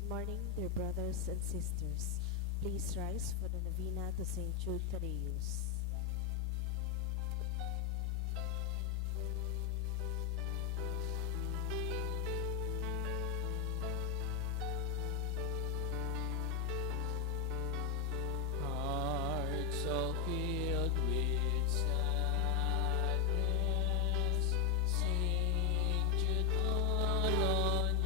Good morning, dear brothers and sisters. Please rise for the novena to Saint Jude Thaddeus. Hearts all filled with sadness, Saint Jude call on you.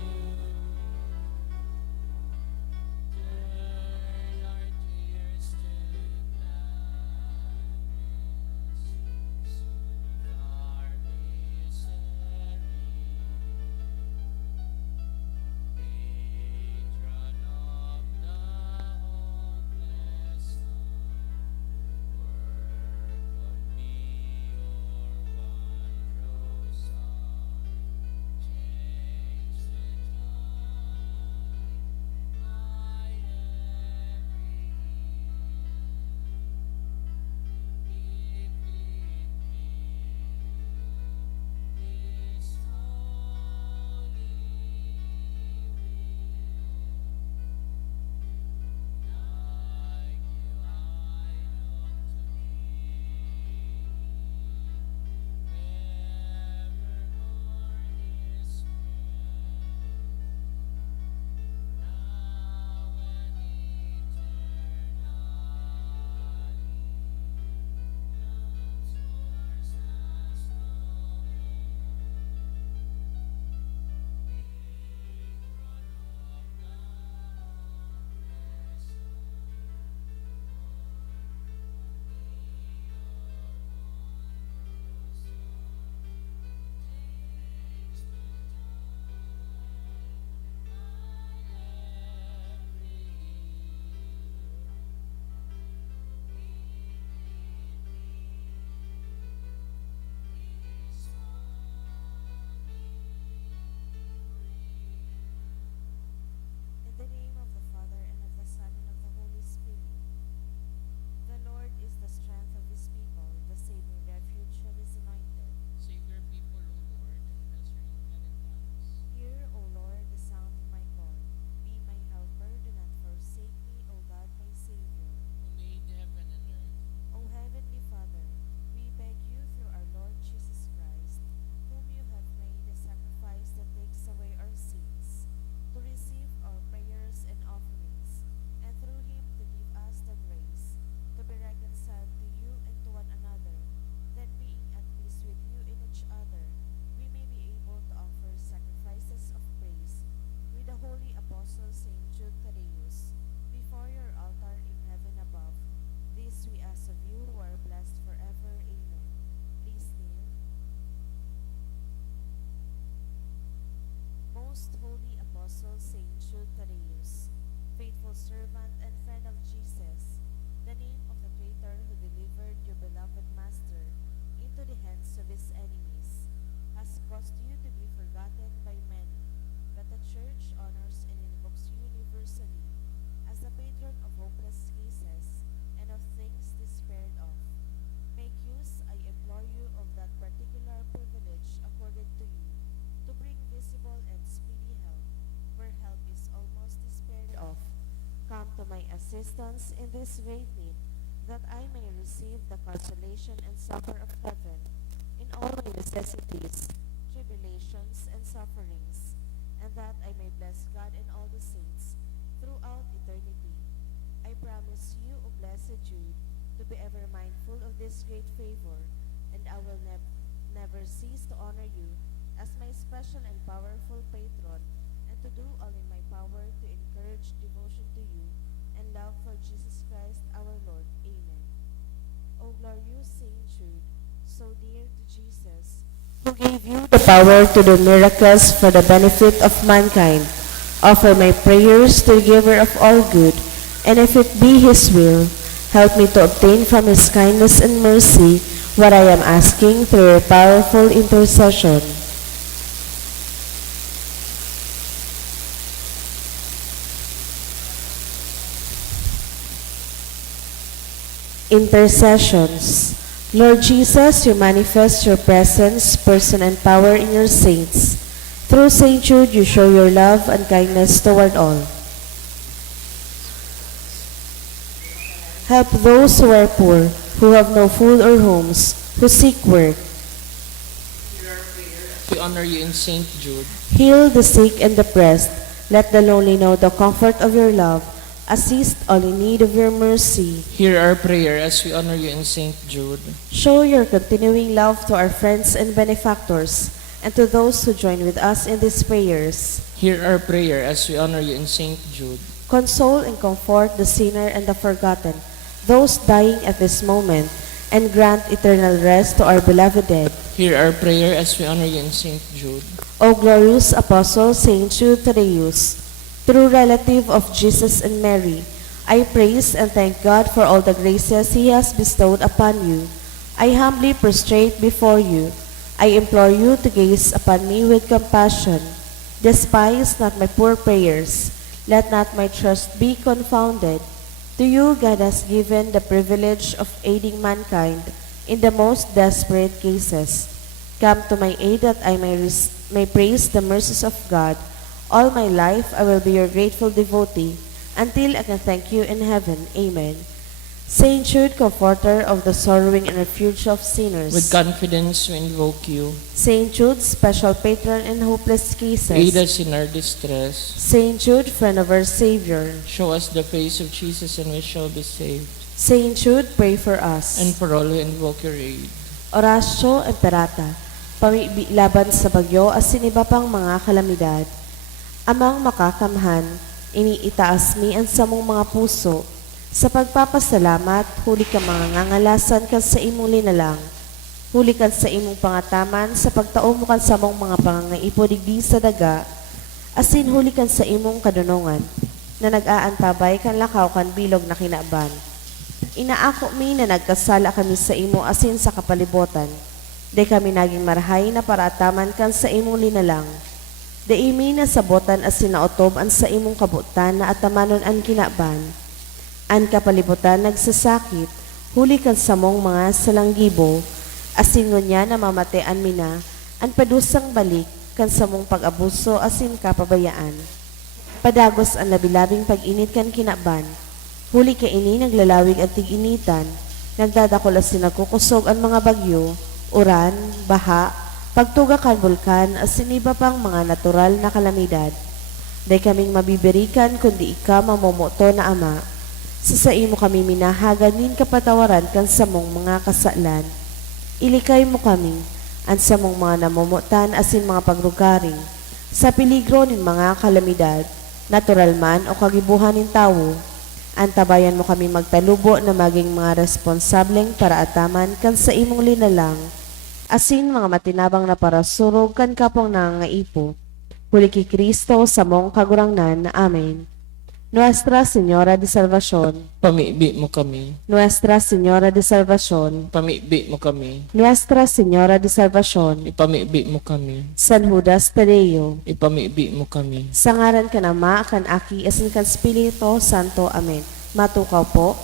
Turn our tears to gladness, soothe our misery. Patron of the hopeless work on me your wondrous arm, change to joy my every keep with me this holy like you I long to be, evermore His friend, now and eternally. Love's course In the name of the Father, and of the Son, and of the Holy Spirit. The Lord is the strength of his people, the saving refuge of his anointed. Save your people, O Lord, and bless your inheritance. Hear, O Lord, the sound of my call. Be my helper, do not forsake me, O God, my Savior. Who made heaven and earth. O Heavenly Father, we beg you through our Lord Jesus Christ, whom you have made a sacrifice that takes away our sins, to receive our prayers and offerings, and through him to give us the grace to be reconciled to you and to one another, that being at peace with you and each other, we may be able to offer sacrifices of praise with the holy apostle Saint Jude Thaddeus before your altar in heaven above. This we ask of you who are blessed forever. Amen. Please kneel. Most Holy Apostle Saint Jude Thaddeus, faithful servant and friend of Jesus, the name of the traitor who delivered your beloved Master into the hands of his enemies, has caused you to be forgotten by many, but the Church honors and invokes you universally as the patron of hopeless cases and of things despaired of. Make use, I implore you, of that particular privilege accorded to you, to bring visible and speedy help, where help is almost despaired of. Come to my assistance in this great need, that I may receive the consolation and succor of heaven in all my necessities, tribulations, and sufferings, and that I may bless God and all the saints throughout eternity. I promise you, O blessed Jude, to be ever mindful of this great favor, and I will never cease to honor you as my special and powerful patron, and to do all in my power to encourage devotion to you and love for Jesus Christ our Lord. Amen. O glorious Saint Jude, so dear to Jesus, who gave you the power to do miracles for the benefit of mankind, offer my prayers to the giver of all good, and if it be his will, help me to obtain from his kindness and mercy what I am asking through your powerful intercession. Intercessions. Lord Jesus, you manifest your presence, person, and power in your saints. Through Saint Jude, you show your love and kindness toward all. Help those who are poor, who have no food or homes, who seek work. We honor you in Saint Jude. Heal the sick and depressed. Let the lonely know the comfort of your love. Assist all in need of your mercy. Hear our prayer as we honor you in Saint Jude. Show your continuing love to our friends and benefactors, and to those who join with us in these prayers. Hear our prayer as we honor you in Saint Jude. Console and comfort the sinner and the forgotten, those dying at this moment, and grant eternal rest to our beloved dead. Hear our prayer as we honor you in Saint Jude. O glorious Apostle Saint Jude Thaddeus, true relative of Jesus and Mary, I praise and thank God for all the graces He has bestowed upon you. I humbly prostrate before you. I implore you to gaze upon me with compassion. Despise not my poor prayers. Let not my trust be confounded. To you God has given the privilege of aiding mankind in the most desperate cases. Come to my aid that I may praise the mercies of God. All my life I will be your grateful devotee until I can thank you in heaven. Amen. Saint Jude, comforter of the sorrowing and refuge of sinners. With confidence we invoke you. Saint Jude, special patron in hopeless cases. Aid us in our distress. Saint Jude, friend of our Savior. Show us the face of Jesus and we shall be saved. Saint Jude, pray for us. And for all who invoke your aid. Oratio Imperata, laban sa bagyo as siniba pang mga kalamidad. Amang makakamhan, iniitaas mi ang samong mga puso. Sa pagpapasalamat, huli ka mga ngangalasan kan sa imong linalang. Huli kan sa imong pangataman sa pagtao mo kan sa mong mga pangangaipo digdi sa daga. Asin huli kan sa imong kadunungan, na nag-aantabay kan lakaw kan bilog na kinaban. Inaako mi na nagkasala kami sa imo asin sa kapalibotan. De kami naging marahay na paraataman kan sa imong linalang. De imi na sabotan asin naotob an sa imong kabutan na atamanon an kinaban. An kapalibutan nagsasakit, huli kan sa mong mga salanggibo, asin ngunya na mamatean mina, an padusang balik kan sa mong pag-abuso asin kapabayaan. Padagos ang labilabing pag-init kan kinaban, huli ka ini naglalawig at tig-initan, nagdadakol asin nagkukusog ang mga bagyo, uran, baha, pagtuga kan bulkan asin iba pang mga natural na kalamidad. Day kaming mabibirikan kundi ika mamomoto na ama. Sa imo kami minahaganin kapatawaran kan sa mong mga kasalan. Ilikay mo kami, ang sa mong mga namumutan asin mga pagrugaring, sa peligro nin mga kalamidad, natural man o kagibuhan nin tao. Antabayan mo kami magtalubo na maging mga responsableng para ataman kan sa imong linalang, asin mga matinabang na parasurog kan kapong nangangaipo. Huli ki Kristo sa mong kagurangnan. Amen. Nuestra Señora de Salvación. Pamibi mo kami. Nuestra Señora de Salvación. Pamibi mo kami. Nuestra Señora de Salvación. Ipamibi mo kami. San Judas Tadeo. Ipamibi mo kami. Sa ngaran ka na Ma, kan Aki, asin kan Espiritu Santo. Amen. Matukaw po.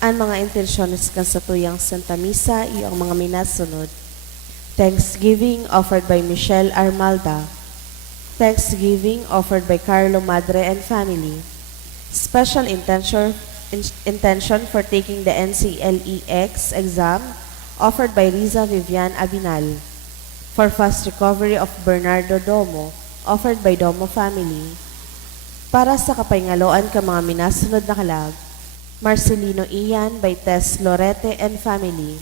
Ang mga intensyones kan sa tuyang Santa Misa, iyong mga minasunod. Thanksgiving offered by Michelle Armalda. Thanksgiving offered by Carlo Madre and family. Special intention for taking the NCLEX exam offered by Riza Vivian Abinal. For fast recovery of Bernardo Domo offered by Domo family. Para sa kapaingaloan ka mga minasunod na kalag, Marcelino Ian by Tess Lorete and family.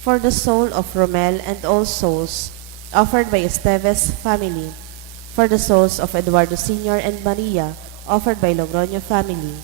For the soul of Romel and all souls offered by Esteves family. For the souls of Eduardo Sr. and Maria, offered by Logroño family.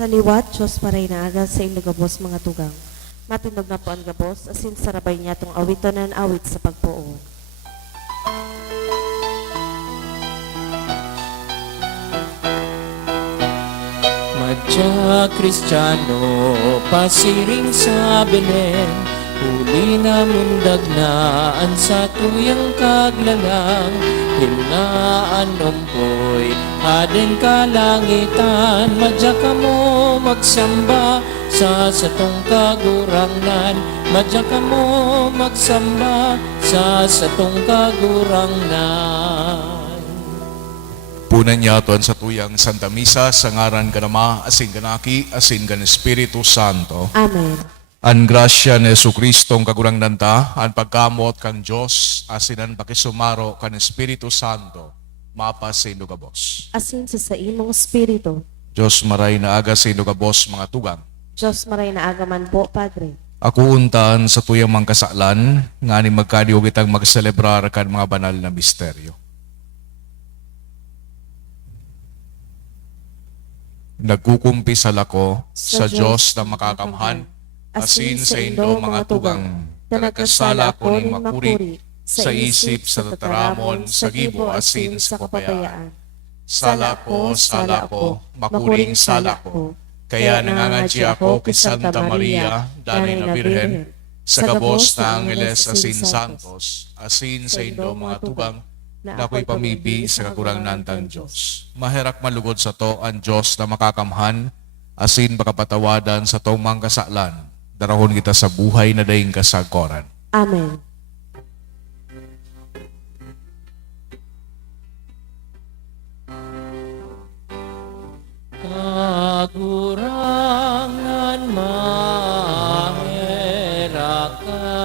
Sa liwat, Diyos paray naaga sa ilo gabos mga tugang. Matindog na po ang gabos, asin sarabay niya itong awiton ng awit sa pagpuo. Madya Kristiyano, pasiring sa Belen, huli na mundagnaan sa tuyang kaglalang, himnaan umpoy, aden kalangitan, madya ka mo magsamba sa satong kagurangnan, madya ka mo magsamba sa satong kagurangnan. Punan niya aton sa tuyang Santa Misa, sa ngaran ka nama, asin ganaki, asin gan Espiritu Santo. Amen. An grasya ni Jesucristong kagurangnan ta, an pagkamot kang Diyos, asin an pakisumaro kan Espiritu Santo, mapas sa indugabos. Asin sa imong espiritu. Diyos maray na aga sa indugabos mga tugang. Diyos maray na agaman po, Padre. Ako untaan sa tuyang mangkasalan, nga ni magkadiog itang magselebrar kan mga banal na misteryo. Nagkukumpisal ako sa Diyos na makakamhan, asin sa indo mga tugang, na nagkasala ko ni makuri, sa isip, sa tataramon, sa gibo, asin, sa kapabayaan. Sala ko, makuring sala ko, kaya nangangadya ako kay Santa Maria, Danay na Birhen, sa gabos na Angeles, asin santos, asin sa indo mga tugang, na ako'y pamibi sa kakurangnan ng Diyos. Maherak malugod sa to ang Diyos na makakamhan, asin makapatawadan sa tong mga kasalan, darahon kita sa buhay na daing kasagkoran. Amen. Kagurangan maherak ka,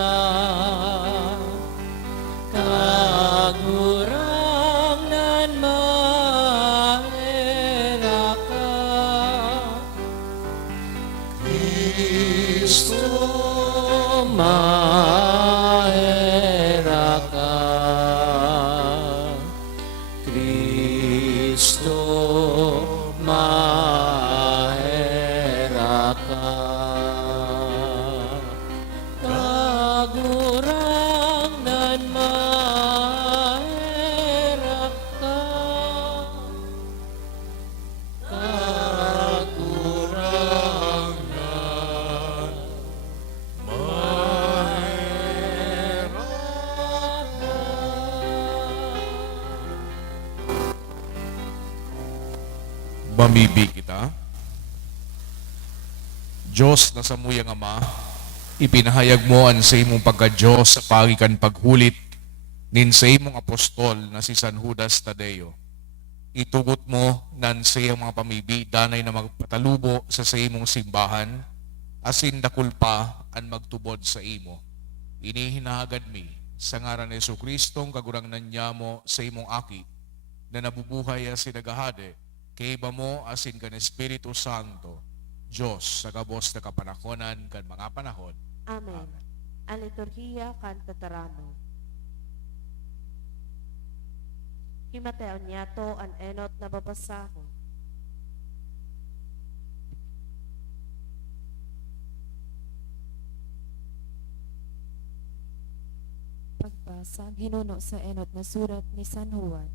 kagurangan maherak ka, Kristo maherak ka, Kristo maherak ka, kagurangan maherak ka, kagurangan maherak ka. Mamibi kita. Diyos na sa muyang Ama, ipinahayag mo an sa imong pagka-Diyos sa pagikan paghulit nin sa imong apostol na si San Judas Tadeo. Itugot mo nan sa iyang mga pamibi, danay na magpatalubo sa imong simbahan, asin dakul pa an magtubod sa imo. Inihinahagad mi sa ngaran ni Jesucristong kagurangnan niya mo sa imong aki, na nabubuhay as sinagahade, kay iba mo asin kan Espiritu Santo, Diyos sa gabos na kapanahonan kan mga panahon. Amen. Ang liturhiya kan tataramon. Himateo niya to ang enot na babasaho. Pagbasa ginuno sa enot na surat ni San Juan.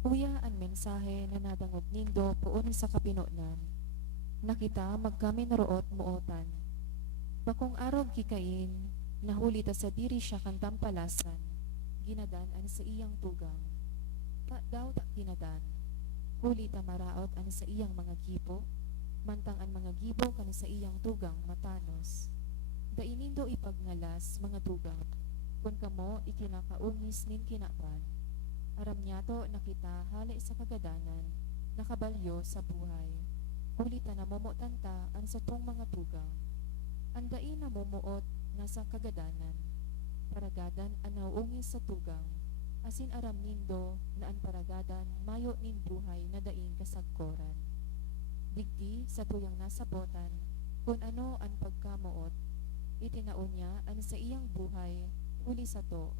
Uya ang mensahe na nadangog nindo puon sa kapinunan. Nakita magkami naroot muotan. Bakong arog kikain, nahuli ta sa diri siya kan tampalasan. Ginadan an sa iyang tugang. Ta daw ta ginadan. Huli ta maraot an sa iyang mga gibo, mantang an mga gibo kan sa iyang tugang matanos. Dainindo ipagngalas mga tugang. Kung kamo ikinakaungis nin kinapan. Aram niya to nakita hali sa kagadanan, nakabalyo sa buhay. Huli ta na momotanta an sa tong mga tugang. Andai na momoot na sa kagadanan. Paragadan an nauungis sa tugang. Asin aram nindo na an paragadan mayo nin buhay na daing kasagkoran. Digdi sa tuyang nasa botan, kung ano an pagkamoot, itinaon niya an sa iyang buhay, huli sa to.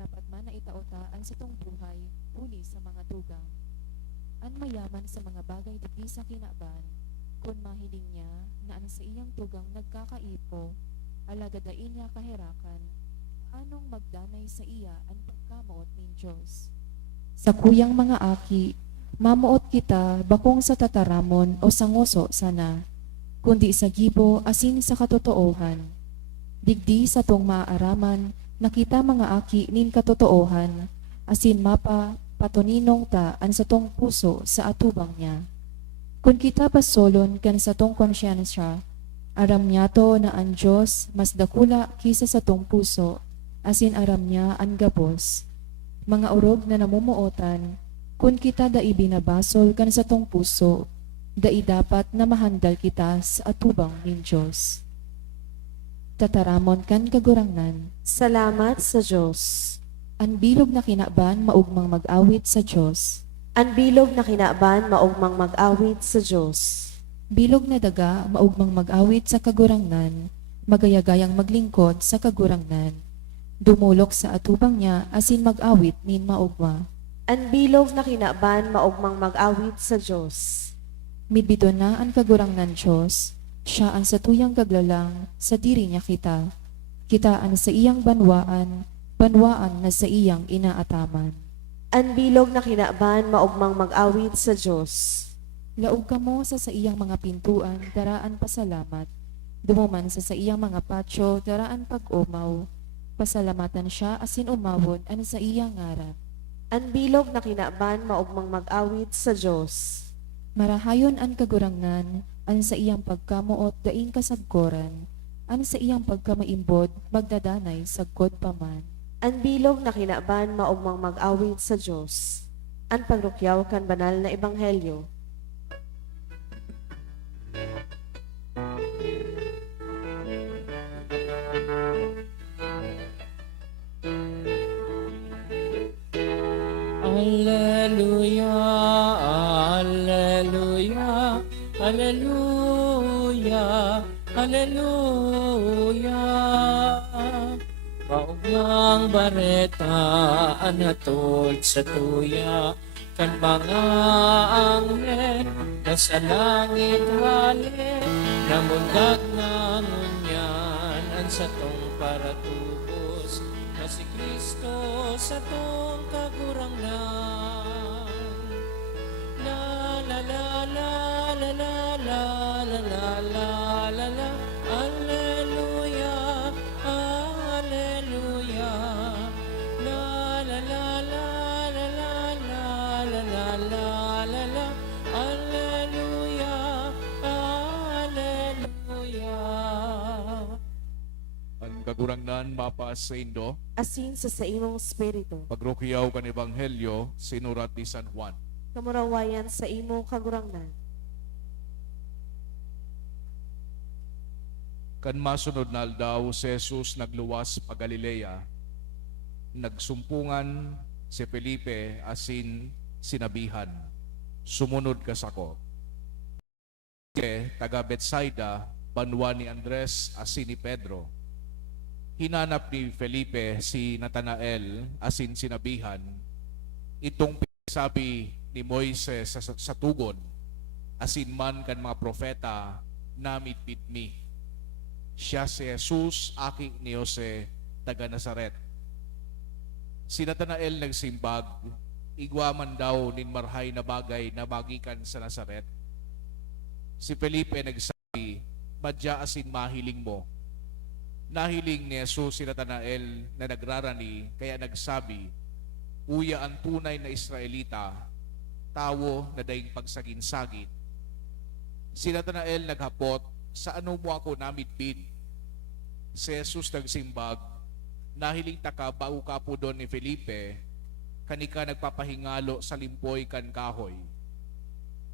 Dapat man na itaota ang sitong buhay, huli sa mga tugang. An mayaman sa mga bagay digdi sa kinaban, Kung mahiling niya na ang sa iyang tugang nagkakaipo, alagadain niya kahirakan, anong magdanay sa iya ang pagkamuot nin Diyos. Sa kuyang mga aki, mamuot kita bakong sa tataramon o sa ngoso sana, kundi sa gibo asin sa katotoohan. Digdi sa tong maaaraman, nakita mga aki nin katotoohan, asin mapa patuninong ta an sa tong puso sa atubang niya. Kung kita pasolon kan sa tong konsyensya, aram niya to na ang Diyos mas dakula kisa sa tong puso, asin aram niya ang gabos. Mga urog na namumuotan, kung kita da ibinabasol kan sa tong puso, dai dapat na mahandal kita sa atubang nin Diyos. Tataramon kan kagurangnan, Salamat sa Diyos. ang bilog na kinaban maugmang mag-awit sa Diyos. Ang bilog na kinaban maugmang mag-awit sa Diyos. Bilog na daga maugmang mag-awit sa kagurangnan, magayagayang maglingkod sa kagurangnan. Dumulok sa atubang niya asin mag-awit nin maugma. Ang bilog na kinaban maugmang mag-awit sa Diyos. Midbito na ang kagurangnan Diyos, siya ang satuyang kaglalang, sa diri niya kita. Kita ang sa iyang banwaan, banwaan na sa iyang inaataman. Ang bilog na kinaban maugmang mag-awit sa Diyos. Laog ka mo sa iyang mga pintuan, daraan pasalamat. Dumuman sa iyang mga patio, daraan pag-umaw. Pasalamatan siya asin umawon an sa iyang ngaran. Ang bilog na kinaban maugmang mag-awit sa Diyos. Marahayon ang kagurangnan, an sa iyang pagkamuot daing kasagkoran, an sa iyang pagkamaimbod, magdadanay sagkod paman. Ang bilog na kinaban maugmang mag-awit sa Diyos. Ang pagrukyaw kan banal na ebanghelyo. Alleluia, alleluia, alleluia, alleluia. Maugmang bareta anatod sa tuya, kan mga anghel na sa langit halik, namundag na ngunyan ang sa tong paratubos, na si Kristo sa tong kagurangnan. La la la la la la la la la la la la, alleluia, alleluia. La la la la la la la la la la la la, alleluia, alleluia. Ang kagurangnan mapa sa Indo, Asin sa imong spirito. pagrukyaw kan Ebanghelyo, sinurat ni San Juan. Kamurawayan sa imong kagurangnan. Kan masunod na aldaw, si Jesus nagluwas pa Galilea. Nagsumpungan si Felipe asin sinabihan, sumunod ka sako. Taga Betsaida, banwa ni Andres asin ni Pedro. Hinanap ni Felipe si Natanael asin sinabihan, itong sabi ni Moises sa tugon, asin man kan mga propeta, namit mi. Siya si Jesus, aki ni Jose, taga Nazaret. Si Natanael nagsimbag, igwa man daw nin marhay na bagay na magikan sa Nazaret. Si Felipe nagsabi, madya asin mahiling mo. Nahiling ni Jesus si Natanael na nagrarani, kaya nagsabi, uya ang tunay na Israelita, tawo na daing pagsaginsagit. Si Natanael naghapot, sa ano mo ako namitpid? Si Jesus nagsimbag, nahiling taka bao ka po doon ni Felipe, kanika nagpapahingalo sa limpoy kan kahoy.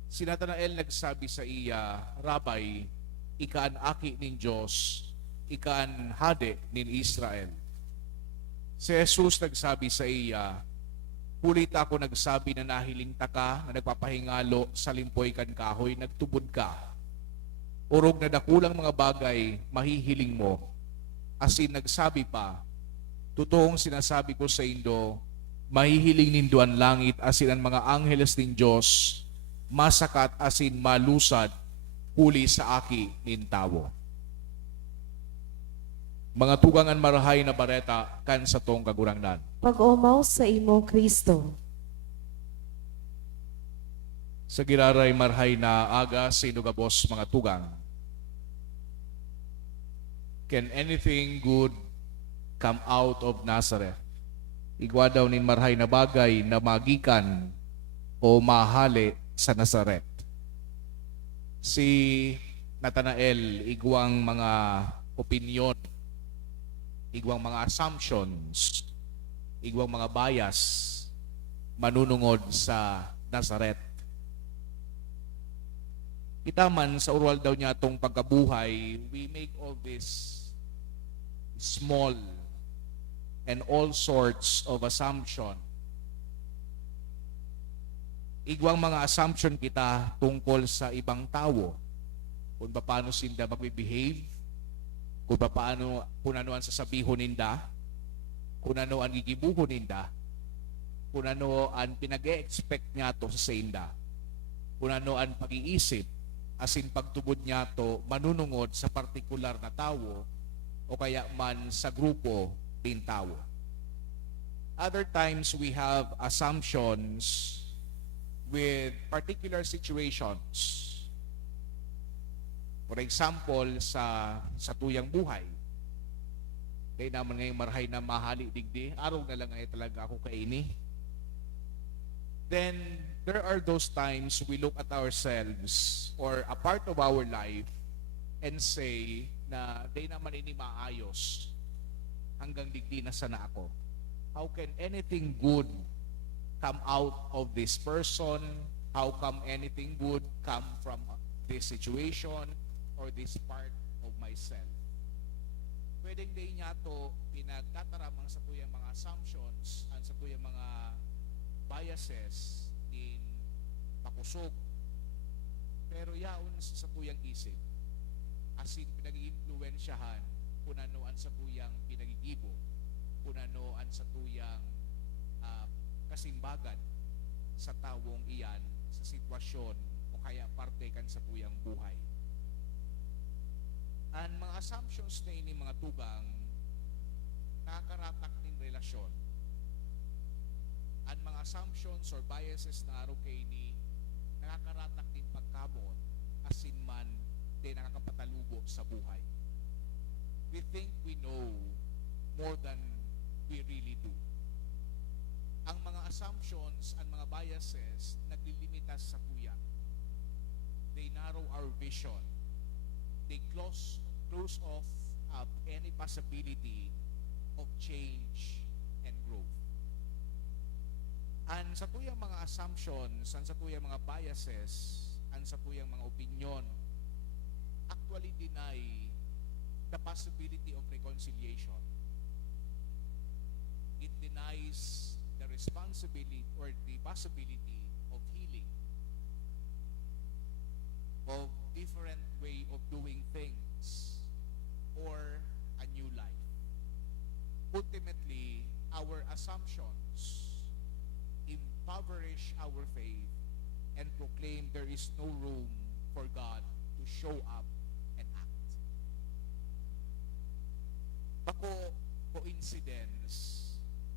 Si Natanael nagsabi sa iya, Rabay, ikaan aki nin Diyos, ikaan hade nin Israel. Si Jesus nagsabi sa iya, hulit ako nagsabi na nahiling taka na nagpapahingalo sa limpoy kan kahoy, nagtubod ka. Urog na dakulang mga bagay, mahihiling mo. Asin nagsabi pa, totoong sinasabi ko sa Indo, mahihiling nindo ang langit asin ang mga angheles ng Diyos, masakat asin malusad, huli sa aki nin tawo. Mga tugangan marahay na bareta kan sa tong kagurangnan. Pag-umaw sa imo, Kristo. Sa giraray marhay na aga sino gabos mga tugang. Can anything good come out of Nazareth? Igwa daw nin marhay na bagay na magikan o mahali sa Nazaret. Si Nathanael, igwang mga opinion, igwang mga assumptions, igwang mga bias, manunungod sa Nazaret. Kita man sa oral daw niya itong pagkabuhay, we make all this small and all sorts of assumption. Igwang mga assumption kita tungkol sa ibang tao. Kung paano sila magbe-behave, kung ano ang sasabihon ninda, kung ano ang gigibuhon ninda, kung ano ang pinag-e-expect niya to sa inda, kung ano ang pag-iisip, asin pagtubod niya to manunungod sa partikular na tao o kaya man sa grupo din tao. Other times we have assumptions with particular situations. For example, sa tuyang buhay. Kaya naman ngayong marhay na mahali digdi, araw na lang ay talaga ako kaini. Then, there are those times we look at ourselves or a part of our life and say na di naman ini maayos hanggang digdi na sana ako. How can anything good come out of this person? How come anything good come from this situation or this part of myself? Pwedeng di niya to pinagtataramang sa tuyang mga assumptions at sa tuyang mga biases din pakusog. Pero yaon sa tuyang isip. Asin pinag-i-influensyahan kung ano ang sa tuyang pinagigibo, kung ano ang sa tuyang kasimbagan sa tawong iyan, sa sitwasyon o kaya parte kan sa tuyang buhay. Ang mga assumptions na ini mga tugang nakakaratak din relasyon. Ang mga assumptions or biases na araw kay ni nakakaratak din pagkamot asin man di nakakapatalubo sa buhay. We think we know more than we really do. Ang mga assumptions, ang mga biases, naglilimitas sa tuya. They narrow our vision. They close off any possibility of change and growth. And sa tuyang mga assumptions, and sa tuyang mga biases, and sa tuyang mga opinion, actually deny the possibility of reconciliation. It denies the responsibility or the possibility of healing, of different way of doing things, or a new life. Ultimately, our assumptions impoverish our faith and proclaim there is no room for God to show up and act. Bako coincidence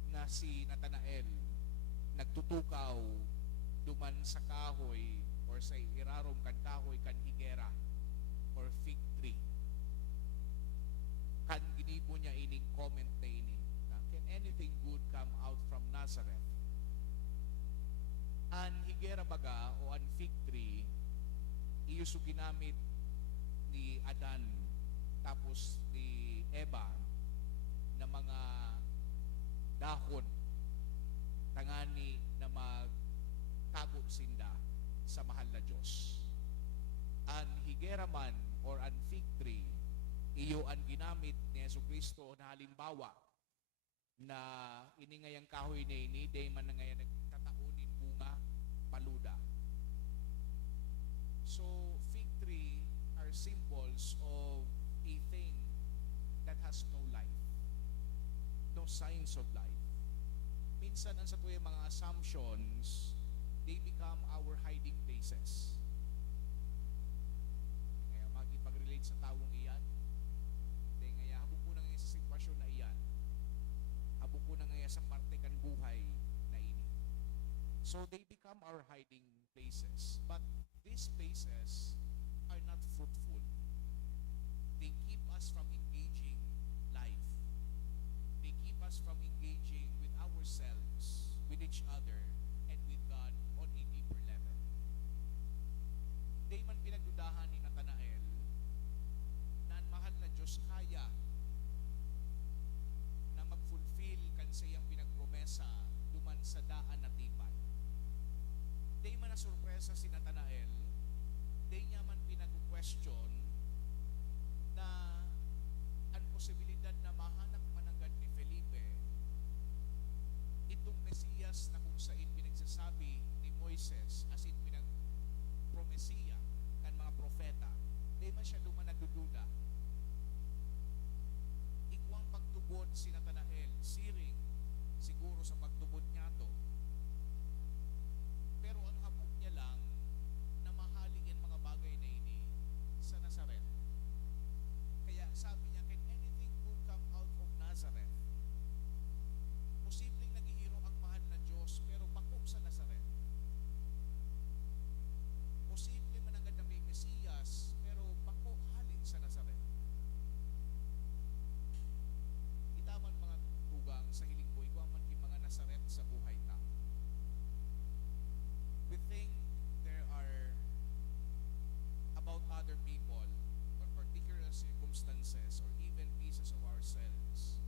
na si Nathanael nagtutukaw duman sa kahoy or sa irarom kan kahoy kan higera or fig tree. Kan ginibo niya ining comment na ini na can anything good come out from Nazareth? An higera baga o an fig tree iyo so ginamit ni Adan tapos ni Eva na mga dahon tangani na magtago sinda sa mahal na Diyos. An higera man or an fig tree iyo ang ginamit ni Jesucristo na halimbawa na iningayang kahoy na ini day man na ngayon nagtataunin bunga paluda. So fig tree are symbols of a thing that has no life, no signs of life. Minsan ang sa tuyang mga assumptions, they become our hiding places. relate sa tawong iyan. Dahil ngaya, habog ko na ngayon sa sitwasyon na iyan. Habog ko na ngayon sa parte kan buhay na ini. So they become our hiding places. But these places are not fruitful. They keep us from engaging life. They keep us from engaging with ourselves, with each other, and with God on a deeper level. Di man pinagdudahan ni Nathanael na ang mahal na Diyos kaya na mag-fulfill kan siyang pinagpromesa duman sa daan na tipan. Di man na sorpresa si Nathanael, di niya man pinag-question na ang posibilidad na mahanap mananggad ni Felipe itong Mesiyas na kung saan pinagsasabi ni Moises as in pinagpromesiya kan mga propeta, di man siya duman nagdududa. Ikuang pagtubod si Nathanael, siring siguro sa pagtubod niya to. Pero ang habog niya lang na mahaling ang mga bagay na ini sa Nazaret. Kaya sabi niya, can anything good come out of Nazareth? Posibleng naghihiro ang mahal na Diyos pero bako sa Nazaret. Posible mananggad na may Mesiyas pero bako halin sa Nazaret. Itaman mga tugang sa hiling ko, ikaw man yung mga Nazaret sa buhay ta. We think there are about other people or particular circumstances or even pieces of ourselves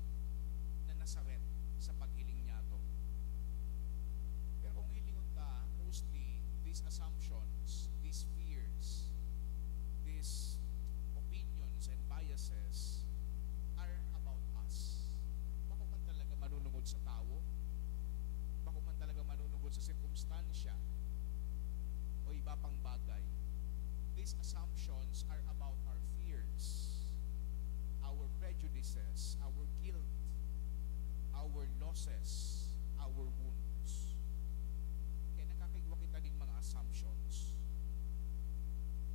na Nazaret sa paghiling niya to. Pero kung hilingon ta, mostly these assumptions, these fears, these opinions and biases are about us. Bako man talaga manunungod sa tao, bako man talaga manunungod sa sirkumstansya o iba pang bagay. These assumptions are about our fears, our prejudices, our guilt, our losses, our wounds. Kaya nakakigwa kita ng mga assumptions.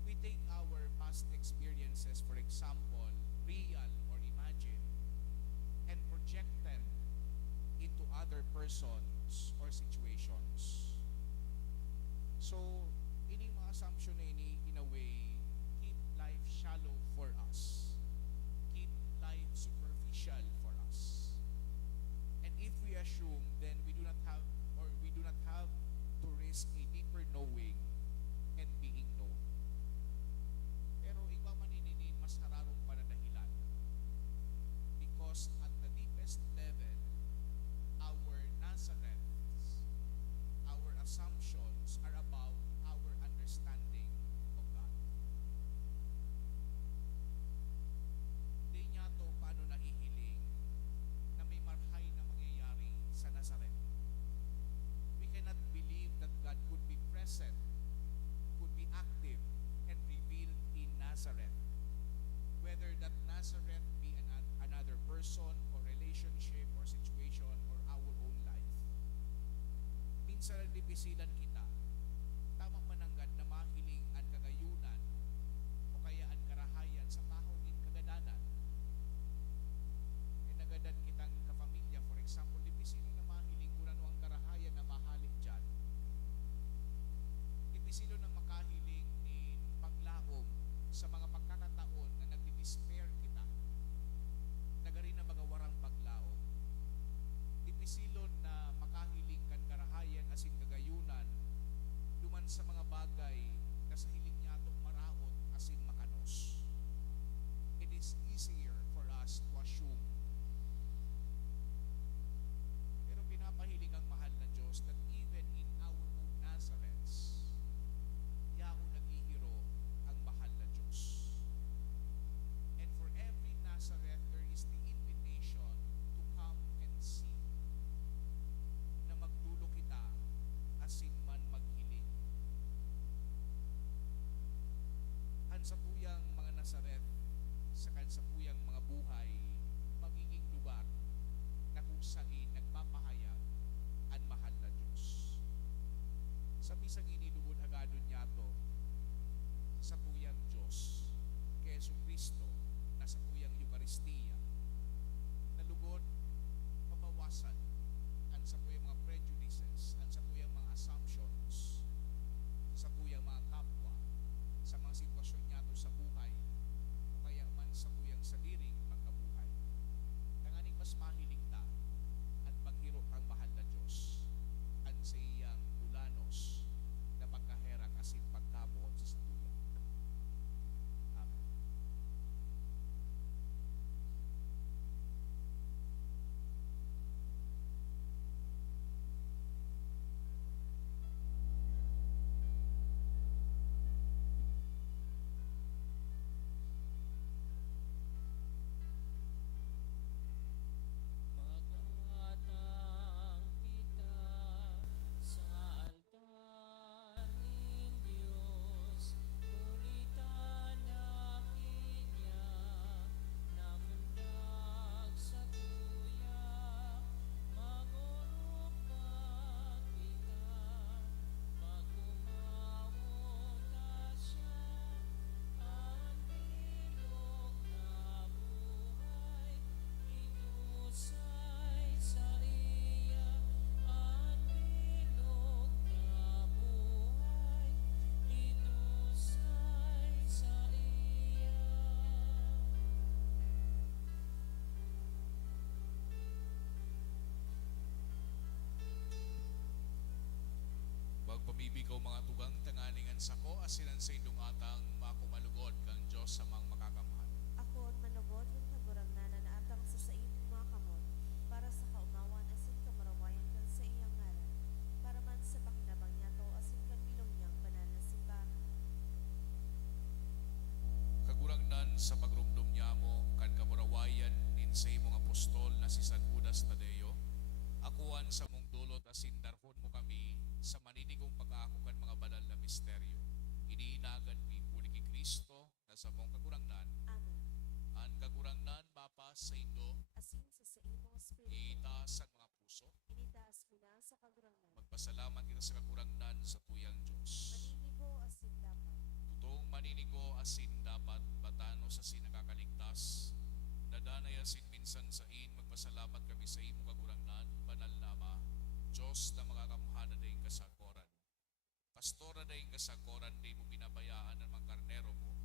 We take our past experiences, for example, real or imagined, and project them into other persons or situations. So, ini mga assumption na ini, in a way, keep life shallow for us. Keep life superficial for us. And if we assume, then we do not have to risk a deeper knowing and being known. Pero iba man ininin, mas hararong panadahilan. Because at the deepest level, our Nazareths, our assumptions are about our understanding of God. Di niya to paano nahihiling na may marhay na mangyayari sa Nazaret. We cannot believe that God could be present, could be active, and revealed in Nazareth. Whether that Nazareth be another person or relationship or situation or our own life. Minsan nagdipisilan kita, tama mananggad na mahiling ang kagayunan o kaya ang karahayan sa tao din kagadanan. E nagadan kitang kapamilya, for example, dipisilo na mahiling kung ano ang karahayan na mahalit dyan. Dipisilo na makahiling ni paglaom sa mga pagkakataon na nagdi-despair kita. Nagari na magawarang paglaom. Dipisilo na makahiling kan karahayan asin kagayunan duman sa mga bagay na sa hiling niya itong maraot asin makanos. It is easier for us to assume. Pero pinapahiling ang mahal na Diyos that even in our own Nazareths, yaon naghihiro ang mahal na Diyos. And for every Nazareth, there is the invitation to come and see na magdulo kita asin man maghiling. Kansapuyang mga Nazaret sa kansapuyang mga buhay magiging lugar na kung saan nagpapahayag ang mahal na Diyos. Sa bisang inilubod hagadon niya to sa tuyang Diyos kay Jesu Tanganingan sa ko, asinan sa indong atang makumalugod kang Diyos sa mga makakamhan. Ako ang manugod ng kagurangnanan na atang sa imong mga kamot, para sa kaumawan asin kamarawayan kan sa iyang ngalan, para man sa pakinabang niyato asin kabilong niyang banal na simbahan. Kagurangnan sa pagrumdum niya mo, kan kamurawayan nin sa imong apostol na si San Judas Tadeo, akuan sa mong dulot asin darhon mo kami sa maninigong pag-aako kan mga banal na misteryo. Iniinagan mi puli kay Kristo na sa mong kagurangnan, Amen. ang kagurangnan mapas sa indo, Asin sa imong espiritu, itaas ang mga puso, initaas mo na sa kagurangnan. magpasalamat kita sa kagurangnan sa tuyang Diyos. Maninigo asin dapat, Totoong maninigo asin dapat batano sa sinakakaligtas. Dadanay asin minsan sa in, magpasalamat kami sa imo kagurangnan, banal na Ama, Diyos na makakamhana dayong kasakoran. Pastora dayong kasakoran, day mo binabayaan ang mga karnero mo,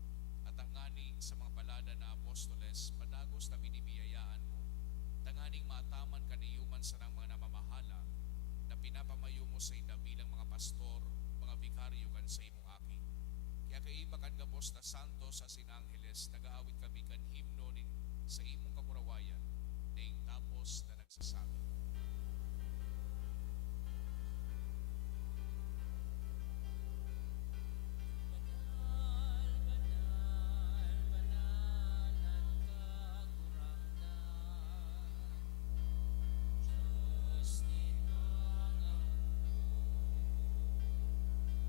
at ang ngani sa mga palada na apostoles, padagos na binibiyayaan mo. Tanganing maataman kaniyuman sa nang mga namamahala, na pinapamayo mo sa inda bilang mga pastor, mga bikaryo kan sa imong aking. Kaya kaiba kan gabos na santos sa sinangheles, nag-aawit kami kan himno nin sa imong kamurawayan, ding tapos na nagsasabi. Banal, banal, banal ang kagurangnan. Diyos tinuang ang mundo,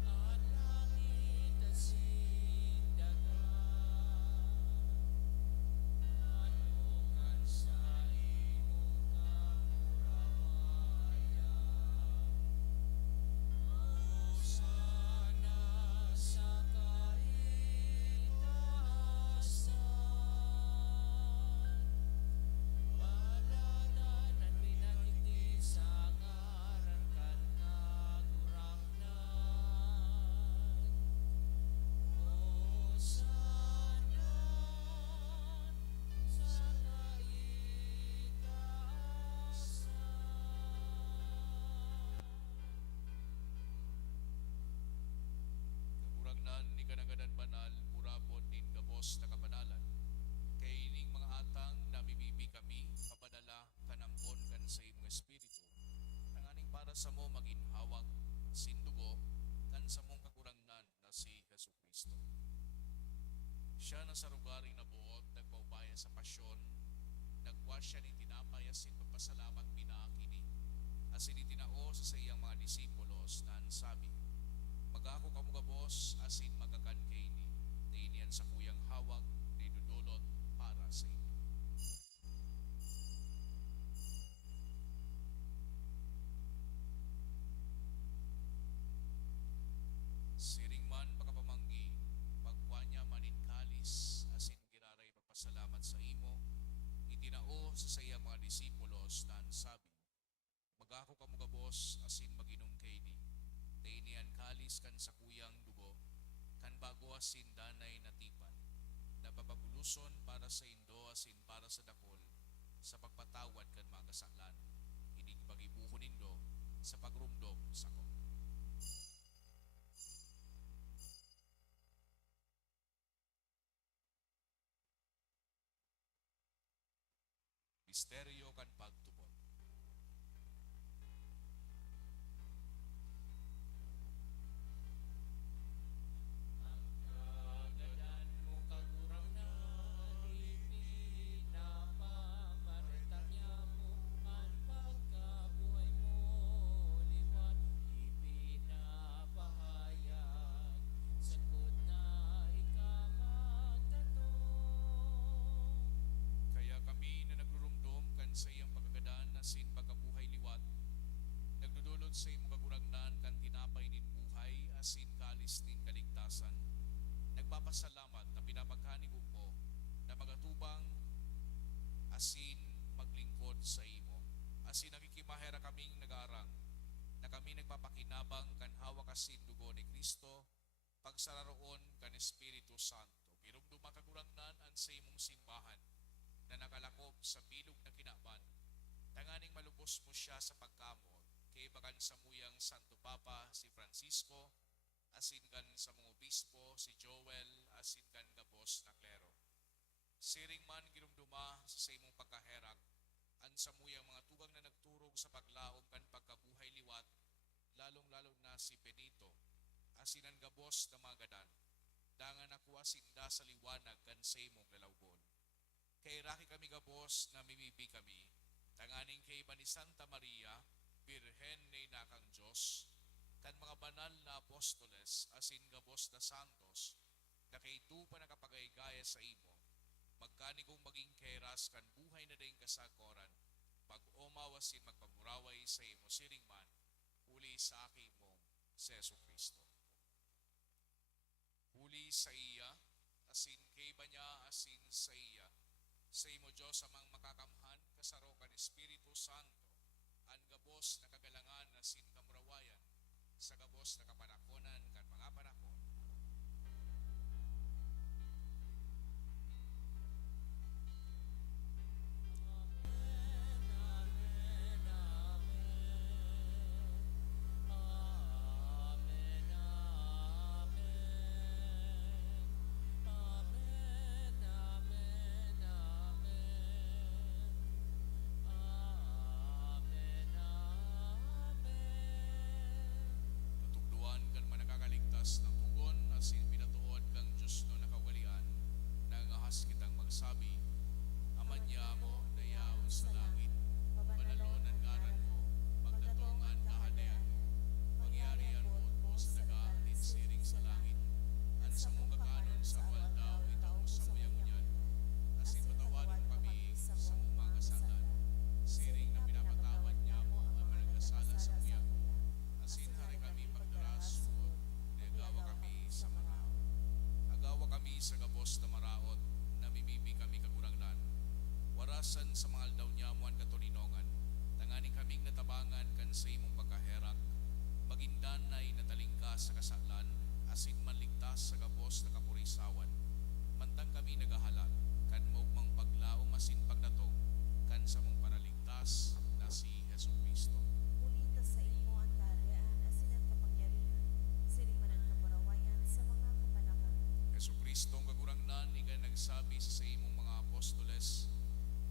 ang langit at sindagan. Manukan sa imong kamurawayan. Hosana sa kaitaasan, paladanan minagiti sa ngaran kan kagurangnan. Hosana sa kaitaasan. Kagurangnan ni kanagadan banal, murabon din gabos na kabanalan. Kay ining mga atang namibibi kami, kabanala, kanambon kan sa imong espiritu. Tanganing para sa mo maginhawak, sindugo, kan sa mong kagurangnan na si Jesu Kristo. Siya na sa lugaring nabuot, nagpaubaya sa pasyon, nagwa siya ni tinapay asin pagpasalamat pinakini, asin itinao sa iyang mga disipulos na sabi, mag-ako kamugabos asin magakan kay ni, niinian sa kuyang hawak, dinudulot para sa inyo. Siring man pagkapamanggi, pagwanya manin kalis, asin giraray papasalamat sa imo, itinao sa saya mga disipulos na sabi, mag-ako kamugabos asin maginom kay ni, niinian kalis kan sa kuyang dugo, kan bago asin danay natipan, napapaguluson para sa indo asin para sa dakol, sa pagpatawad kan mga kasaklan, hindi pagibuho nindo sa pagrumdom sa ko. Misteryo kan pagtubod. Kagadan mo kagurangnan, ipinapamartanya mo ang pagkabuhay mo, liwat ipinapahayag, sakot na ikamagtatong. Kaya kami na nagrurumdum kan sa iyang pagkagadan asin pagkabuhay liwat, nagdudulot sa imong kagurangnan kan tinapay nin buhay asin kalis nin kaligtasan. Nagpapasalamat na pinapagkanig mo na magatubang asin maglingkod sa imo. Asin nakikimahera kaming nag-aarang na kami nagpapakinabang kan hawak asin dugo ni Kristo, pagsararoon kan Espiritu Santo. Pirugduma kagurangnan an sa imong simbahan na nakalakop sa bilog na kinaban. Tanganing malubos mo siya sa pagkamot, kay bakan sa muyang Santo Papa si Francisco, asin kan sa mga obispo, si Joel, asin kan gabos na klero. Siring man ginumduma sa imong pagkaherak, an samuyang mga tugang na nagturog sa paglaom kan pagkabuhay liwat, lalong-lalo na si Benito, asin ang gabos na mga gadan, dangan ako asinda sa liwanag kan sa imong lalawgon. Kay raki kami gabos na mimibi kami, tanganing kay iba ni Santa Maria, Birhen na inakang Diyos, kan mga banal na apostoles, asin gabos na santos, na kay ito pa nakapagaygaya sa imo, magkani kong maging keras kan buhay na dayong kasakoran, pag-umawasin magpamuraway sa imo siring man, huli sa aki mong si Jesu Kristo. Huli sa iya, asin kay ba niya, asin sa iya, sa imo Diyos amang makakamhan, kasarokan Espiritu Santo, ang gabos na kagalangan asin kamurawayan, sa gabos na kapanakonan kan mga panakon. Natugduan kan manakakaligtas ng tugon asin pinatuod kang Diyos no nakawalian, nangahas kitang magsabi, Aman niya mo, dayaon sa langit, panalon ang ngaran mo, magdatongan kahadayan mo, pangyarihan mo po sa daga, din siring sa langit, ang sa mong kakanon sa waldaw, itaw sa muyang unyan, asin patawadan kami sa mong mga kasalan, siring na pinapatawad niya mo ang mga nagkasala sa muyang, asin hari kami pagdarasod, nagawa kami sa maraot. Agawa kami sa gabos na maraot, namimibi kami kagurangnan. Warasan sa mga aldaw niya mo ang katulinongan, tangani kaming natabangan kan sa imong pagkaherak, magindan na'y natalingka sa kasalan, asin manligtas sa gabos na kapurisawan. Mantang kami nagahalat, kan maugmang paglaom asin pagdatong, kan sa mong paraligtas na si Jesu Kristo. Ulita sa imo ang kaharian, asin ang kapangyarihan, siring man ang kamurawayan sa mga kapanahon. Jesu Kristo ang kagurangnan, ika nagsabi sa imong mga apostoles,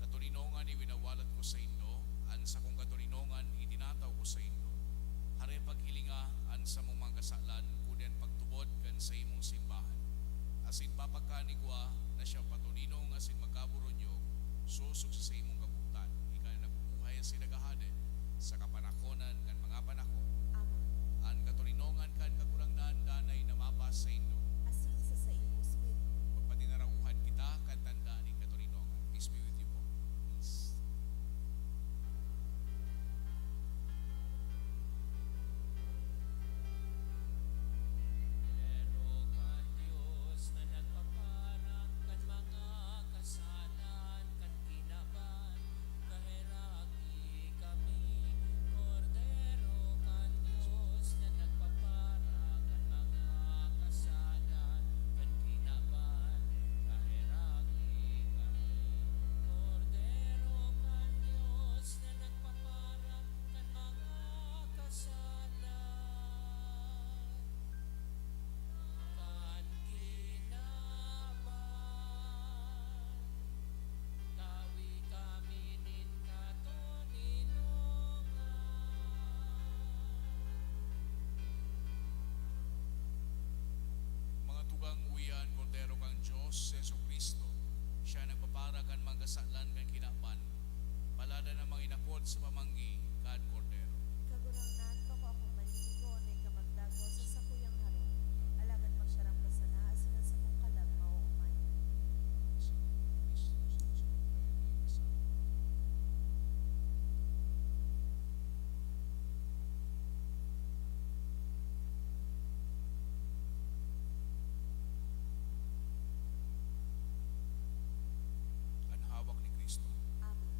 katulinongan iwinawalat ko sa indo, an sa kong katulinongan itinataw ko sa indo. Hare paghilinga, an sa mong mga kasalan, kunin pagtubod kan sa imong simbahan. Asin papagkanigwa na siya patulinong asin magkaburonyo, susog sa imong kabutan, ika na nabubuhay asin nagahade, sa kapanakonan kan mga panahon. Amen. An katulinongan kan kagurangnan danay na mapas sa indo. Asin sa imo espiritu. Pagpatinarauhan kita kan tanda ni katulinongan. Peace be with you po. Peace. Pero kan Diyos na nagpaparang kan mga kasalan, kan kinaban, kahiraki kami. Kordero kan Diyos na nagpaparang kan mga kasalan, kan kinaban, kahiraki kami. Kordero kan Diyos na nagpaparang kan mga kasalan, kan kinaban, tawi kami nin katulinongan. Mga tugang uyan, kordero kang Diyos, Jesu Kristo, siya nagpapara kan mga kasalan kan kinaban, palada ng mga inapod sa pamanggi, kan kordero. Kagurangnan pa ko akong maliligo na ikamagdago sa sakuyang harong. Alagad magsyarang kasana, asin ang sa mong kalag mauumay. Ang hawak ni Kristo. Amen.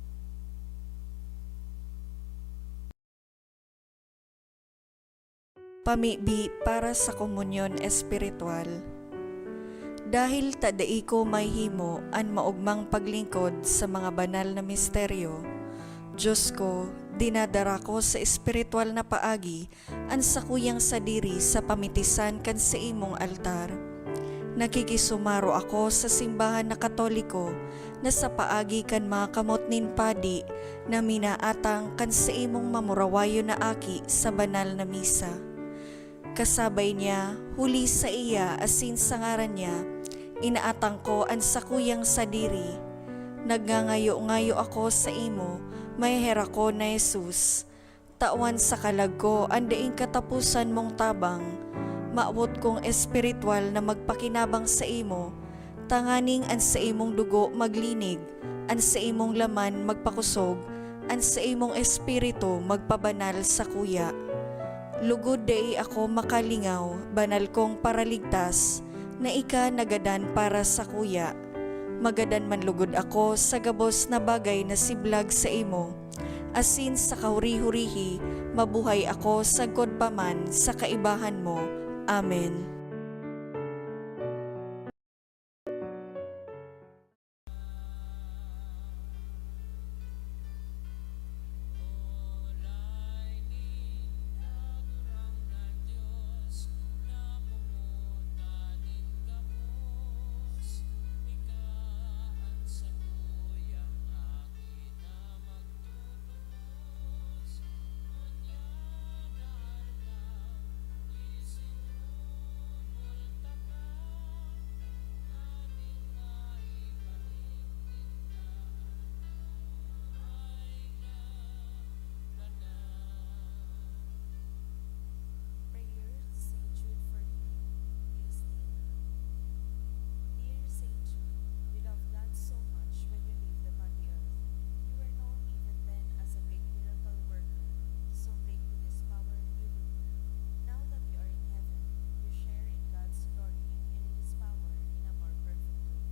Pamibi para sa komunyon espiritual. Dahil tadai ko may himo an maugmang paglingkod sa mga banal na misteryo, Diyos ko, dinadara ko sa espiritual na paagi, ang sakuyang sadiri sa pamitisan kan sa imong altar. Nakikisumaro ako sa simbahan na Katoliko na sa paagi kan mga kamot nin padi na minaatang kan sa imong mamurawayo na aki sa banal na misa. Kasabay niya, huli sa iya asin sa ngaran niya, inaatang ko ang sakuyang sadiri. Nagngangayo-ngayo ako sa imo, mayhera ko na Jesus. Tawan sa kalag ko, andaing katapusan mong tabang. Maabot kong espiritual na magpakinabang sa imo, tanganing an sa imong dugo maglinig, an sa imong laman magpakusog, an sa imong espiritu magpabanal sa kuya. Lugod dai ako makalingaw, banal kong paraligtas, na ika nagadan para sa kuya. Magadan man lugod ako sa gabos na bagay na siblag sa imo, asin sa kahuri-hurihi, mabuhay ako sagkod paman sa kaibahan mo. Amen. Prayer to Saint Jude for healing. Please kneel. Dear Saint Jude, you loved God so much when you lived upon the earth. You were known even then as a great miracle worker, so great with His power you rule. Now that you are in heaven, you share in God's glory and in His power in a more perfect way.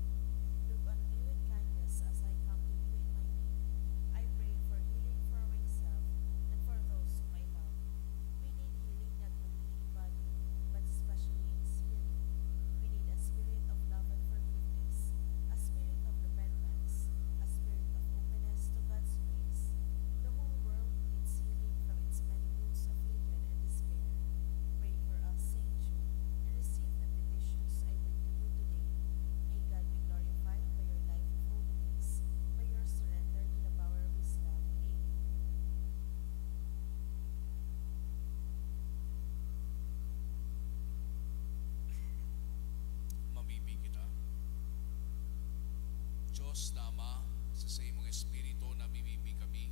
Look on me with kindness as I come to you in my need. I pray for healing for myself and for those whom I love. We need healing not only in body, but especially in spirit. We need a spirit of love and forgiveness, a spirit of repentance, a spirit of openness to God's grace. The whole world needs healing from its many wounds of hatred and despair. Pray for us, Saint Jude, and receive the petitions I bring to you today. May God be glorified by your life of holiness, by your surrender to the power of His love. Amen. Mamimi kita. Diyos na Ama, sa imong Espiritu na mimibi kami,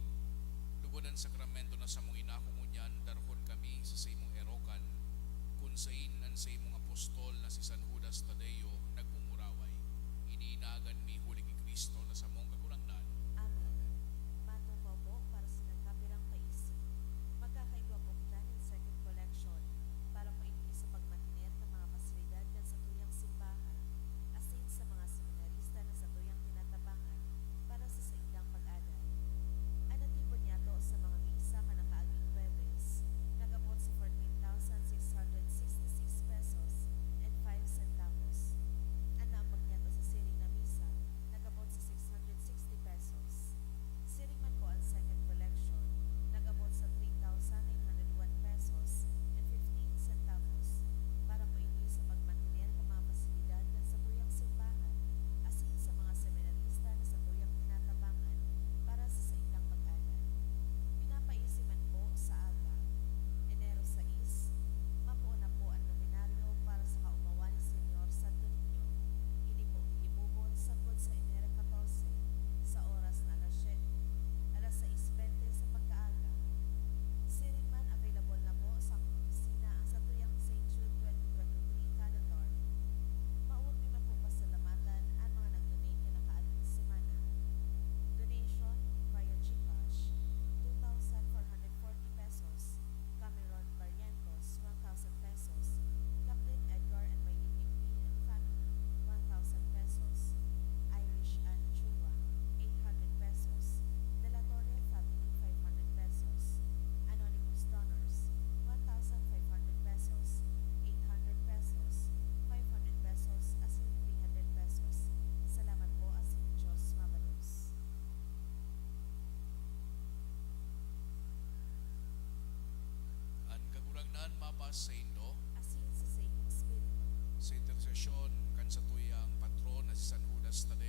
lugodan sakramento na sa mong inakungunyan, darhon kami sa imong erokan, kung sain an sa imong apostol na si San Judas Tadeo, nagpumuraway, iniinagan mi huli ki Kristo na sa mong kakurangnan. Amen. Matumaw po para sa nagkapirang paisip. Magkakaigwa po dyan in second collection para po ini sa pagmantiner ng mga pasilidad dyan sa tuyang simbahan, asin sa mga seminarista na sa tuyang tinatabangan para sa saindang pag-aral. Anatipon niya to sa mga misa nga nakaaging Webes, nagabot sa 14,000 sa Indo, asin sa imong espiritu. sa intersesyon kan sa tuyang patron na si San Judas Tadeo,